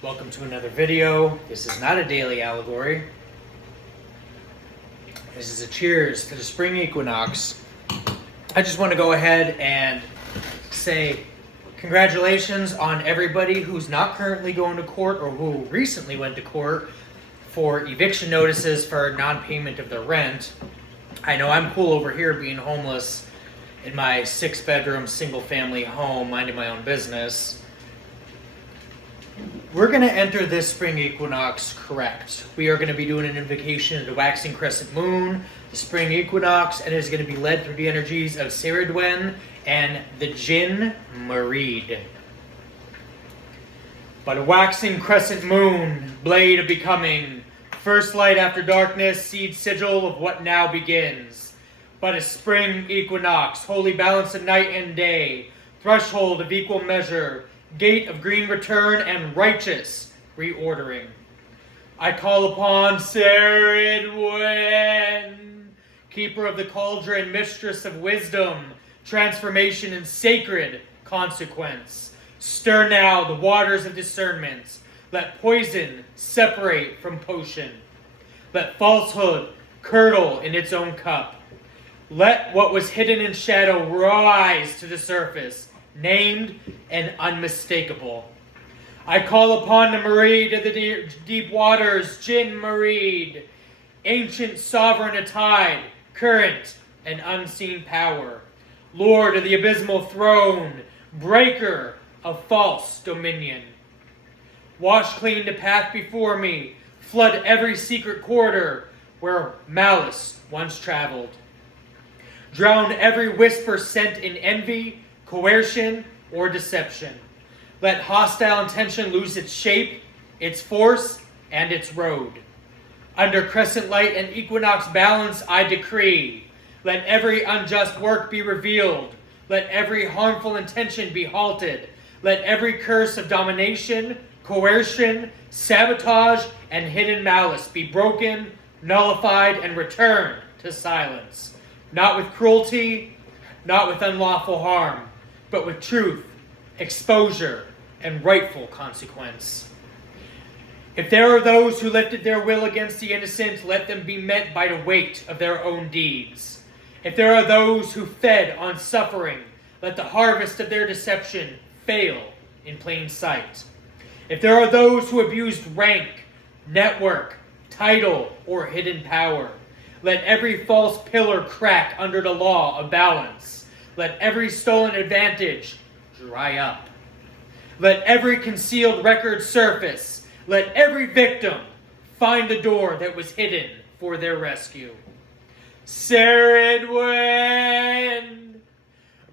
Welcome to another video. This is not a daily allegory. This is a cheers for the spring equinox. I just want to go ahead and say congratulations on everybody who's not currently going to court or who recently went to court for eviction notices for non-payment of their rent. I know I'm cool over here being homeless in my 6-bedroom single-family home, minding my own business. We're going to enter this spring equinox correct. We are going to be doing an invocation of the waxing crescent moon, the spring equinox, and it is going to be led through the energies of Saradwen and the Jinn Mareed. By the waxing crescent moon, blade of becoming, first light after darkness, seed sigil of what now begins. But a spring equinox, holy balance of night and day, threshold of equal measure, gate of green return and righteous reordering. I call upon Saradwen, keeper of the cauldron, mistress of wisdom, transformation and sacred consequence. Stir now the waters of discernment. Let poison separate from potion. Let falsehood curdle in its own cup. Let what was hidden in shadow rise to the surface, named and unmistakable. I call upon the Mareed of the deep waters, Jinn Mareed, ancient sovereign of tide, current, and unseen power, Lord of the abysmal throne, breaker of false dominion. Wash clean the path before me, flood every secret corridor where malice once traveled. Drown every whisper sent in envy, coercion, or deception. Let hostile intention lose its shape, its force, and its road. Under crescent light and equinox balance, I decree, let every unjust work be revealed. Let every harmful intention be halted. Let every curse of domination, coercion, sabotage, and hidden malice be broken, nullified, and returned to silence. Not with cruelty, not with unlawful harm, but with truth, exposure, and rightful consequence. If there are those who lifted their will against the innocent, let them be met by the weight of their own deeds. If there are those who fed on suffering, let the harvest of their deception fail in plain sight. If there are those who abused rank, network, title, or hidden power, let every false pillar crack under the law of balance. Let every stolen advantage dry up. Let every concealed record surface. Let every victim find the door that was hidden for their rescue. Saradwen!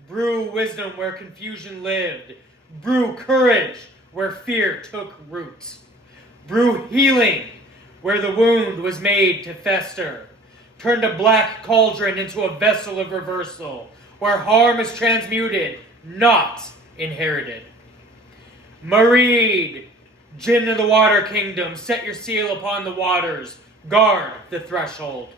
Brew wisdom where confusion lived. Brew courage where fear took root. Brew healing where the wound was made to fester. Turn the black cauldron into a vessel of reversal, where harm is transmuted, not inherited. Mareed, Jinn of the water kingdom, set your seal upon the waters, guard the threshold.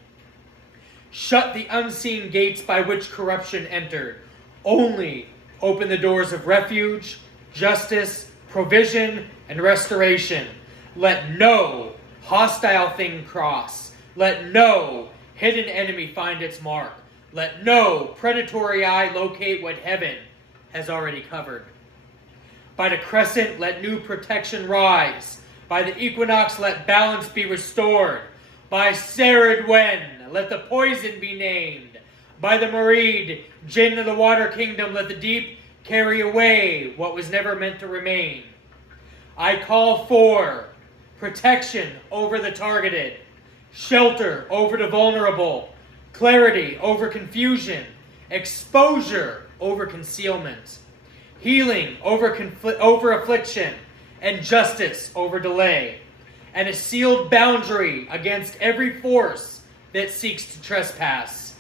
Shut the unseen gates by which corruption entered. Only open the doors of refuge, justice, provision, and restoration. Let no hostile thing cross. Let no hidden enemy find its mark. Let no predatory eye locate what heaven has already covered. By the crescent, let new protection rise. By the equinox, let balance be restored. By Saradwen, let the poison be named. By the Mareed, Jinn of the water kingdom, let the deep carry away what was never meant to remain. I call for protection over the targeted, shelter over the vulnerable, clarity over confusion, exposure over concealment, healing over affliction, and justice over delay, and a sealed boundary against every force that seeks to trespass.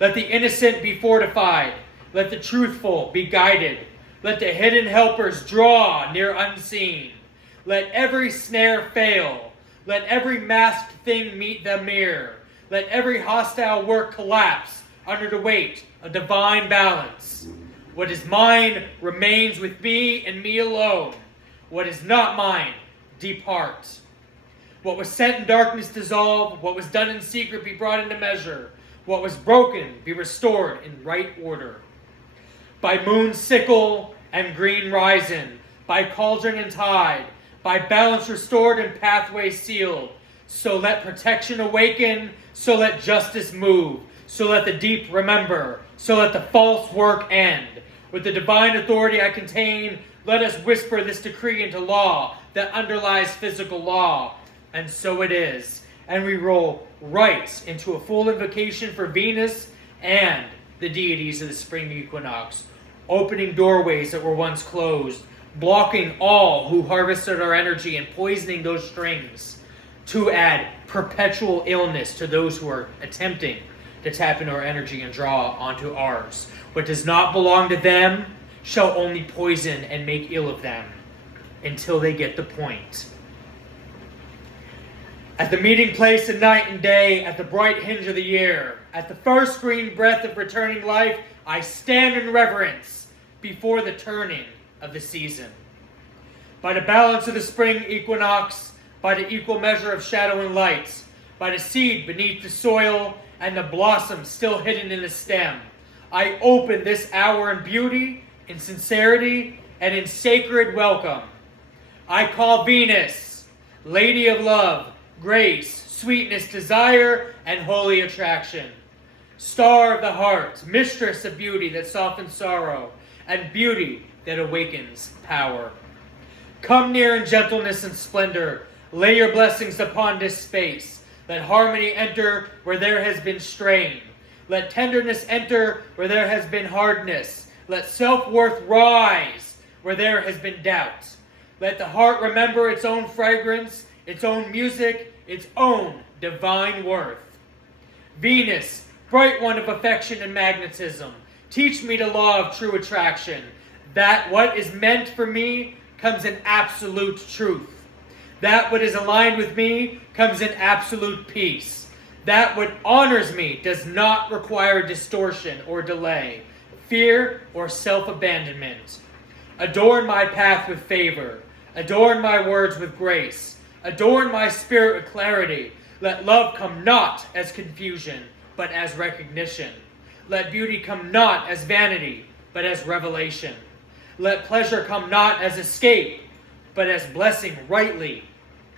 Let the innocent be fortified. Let the truthful be guided. Let the hidden helpers draw near unseen. Let every snare fail. Let every masked thing meet the mirror. Let every hostile work collapse under the weight of divine balance. What is mine remains with me and me alone. What is not mine, depart. What was set in darkness dissolve. What was done in secret be brought into measure. What was broken be restored in right order. By moon sickle and green rising, by cauldron and tide, by balance restored and pathway sealed. So let protection awaken, so let justice move, so let the deep remember, so let the false work end. With the divine authority I contain, let us whisper this decree into law that underlies physical law. And so it is. And we roll right into a full invocation for Venus and the deities of the spring equinox, opening doorways that were once closed, blocking all who harvested our energy and poisoning those strings, to add perpetual illness to those who are attempting to tap into our energy and draw onto ours. What does not belong to them shall only poison and make ill of them until they get the point. At the meeting place of night and day, at the bright hinge of the year, at the first green breath of returning life, I stand in reverence before the turning of the season. By the balance of the spring equinox, by the equal measure of shadow and light, by the seed beneath the soil and the blossom still hidden in the stem, I open this hour in beauty, in sincerity, and in sacred welcome. I call Venus, Lady of Love, Grace, Sweetness, Desire, and Holy Attraction, Star of the Heart, Mistress of Beauty that softens sorrow, and Beauty that awakens power. Come near in gentleness and splendor. Lay your blessings upon this space. Let harmony enter where there has been strain. Let tenderness enter where there has been hardness. Let self-worth rise where there has been doubt. Let the heart remember its own fragrance, its own music, its own divine worth. Venus, bright one of affection and magnetism, teach me the law of true attraction, that what is meant for me comes in absolute truth. That what is aligned with me comes in absolute peace. That what honors me does not require distortion or delay, fear or self-abandonment. Adorn my path with favor. Adorn my words with grace. Adorn my spirit with clarity. Let love come not as confusion, but as recognition. Let beauty come not as vanity, but as revelation. Let pleasure come not as escape, but as blessing rightly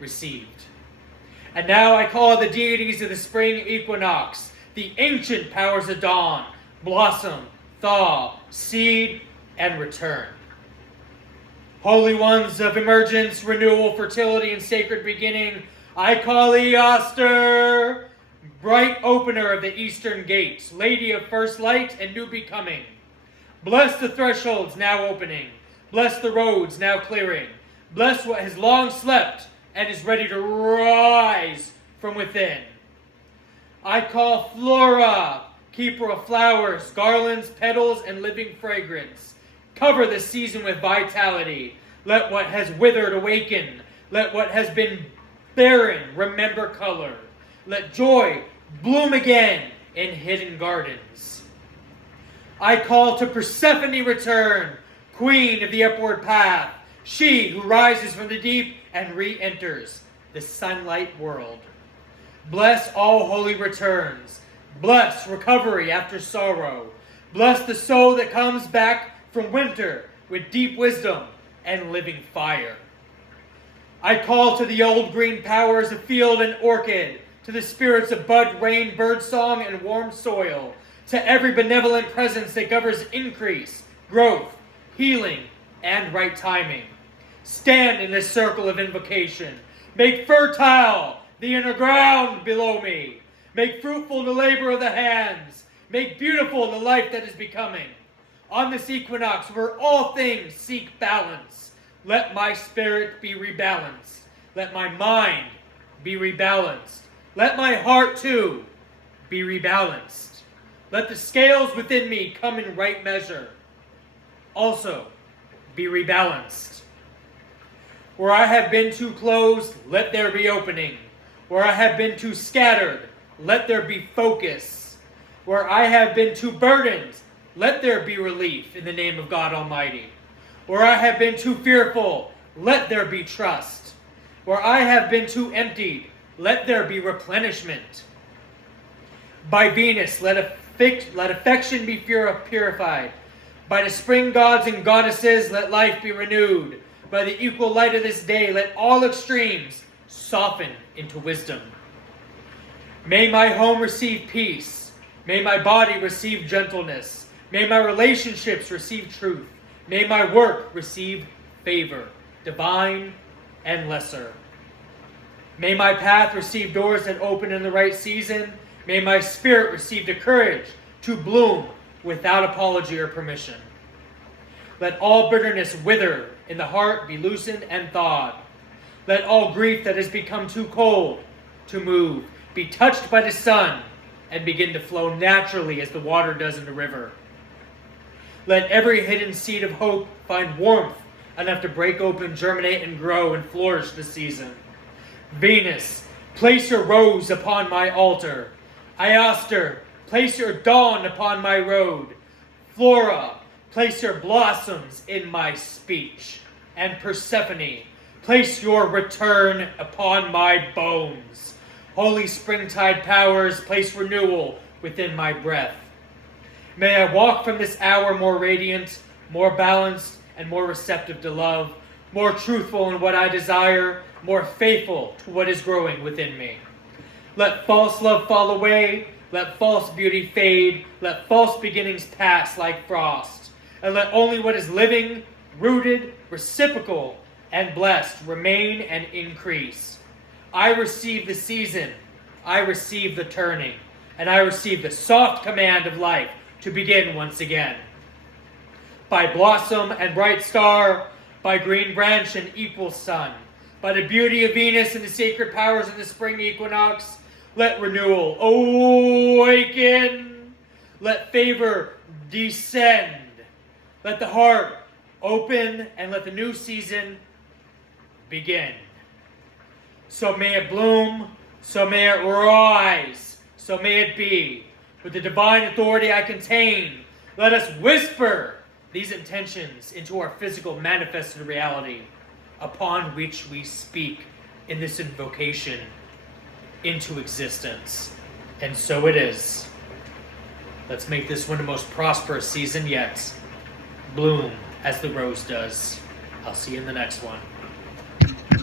received. And now I call the deities of the spring equinox, the ancient powers of dawn, blossom, thaw, seed, and return. Holy ones of emergence, renewal, fertility, and sacred beginning, I call Eoster, bright opener of the eastern gates, lady of first light and new becoming. Bless the thresholds now opening. Bless the roads now clearing. Bless what has long slept and is ready to rise from within. I call Flora, keeper of flowers, garlands, petals, and living fragrance. Cover the season with vitality. Let what has withered awaken. Let what has been barren remember color. Let joy bloom again in hidden gardens. I call to Persephone return, queen of the upward path, she who rises from the deep and re-enters the sunlight world. Bless all holy returns. Bless recovery after sorrow. Bless the soul that comes back from winter with deep wisdom and living fire. I call to the old green powers of field and orchid, to the spirits of bud, rain, birdsong, and warm soil, to every benevolent presence that governs increase, growth, healing, and right timing. Stand in this circle of invocation. Make fertile the inner ground below me. Make fruitful the labor of the hands. Make beautiful the life that is becoming. On this equinox, where all things seek balance, let my spirit be rebalanced. Let my mind be rebalanced. Let my heart, too, be rebalanced. Let the scales within me come in right measure. Also, be rebalanced. Where I have been too closed, let there be opening. Where I have been too scattered, let there be focus. Where I have been too burdened, let there be relief in the name of God Almighty. Where I have been too fearful, let there be trust. Where I have been too emptied, let there be replenishment. By Venus, let affection be purified. By the spring gods and goddesses, let life be renewed. By the equal light of this day, let all extremes soften into wisdom. May my home receive peace. May my body receive gentleness. May my relationships receive truth. May my work receive favor, divine and lesser. May my path receive doors that open in the right season. May my spirit receive the courage to bloom without apology or permission. Let all bitterness wither in the heart be loosened and thawed. Let all grief that has become too cold to move be touched by the sun and begin to flow naturally as the water does in the river. Let every hidden seed of hope find warmth enough to break open, germinate, and grow and flourish this season. Venus, place your rose upon my altar. Iaster, place your dawn upon my road. Flora, place your blossoms in my speech. And Persephone, place your return upon my bones. Holy springtide powers, place renewal within my breath. May I walk from this hour more radiant, more balanced, and more receptive to love, more truthful in what I desire, more faithful to what is growing within me. Let false love fall away, let false beauty fade, let false beginnings pass like frost, and let only what is living, rooted, reciprocal, and blessed remain and increase. I receive the season, I receive the turning, and I receive the soft command of life to begin once again. By blossom and bright star, by green branch and equal sun, by the beauty of Venus and the sacred powers of the spring equinox, let renewal awaken, let favor descend, let the heart open, and let the new season begin. So may it bloom, so may it rise, so may it be. With the divine authority I contain, let us whisper these intentions into our physical manifested reality, upon which we speak in this invocation into existence. And so it is. Let's make this one the most prosperous season yet. Bloom as the rose does. I'll see you in the next one.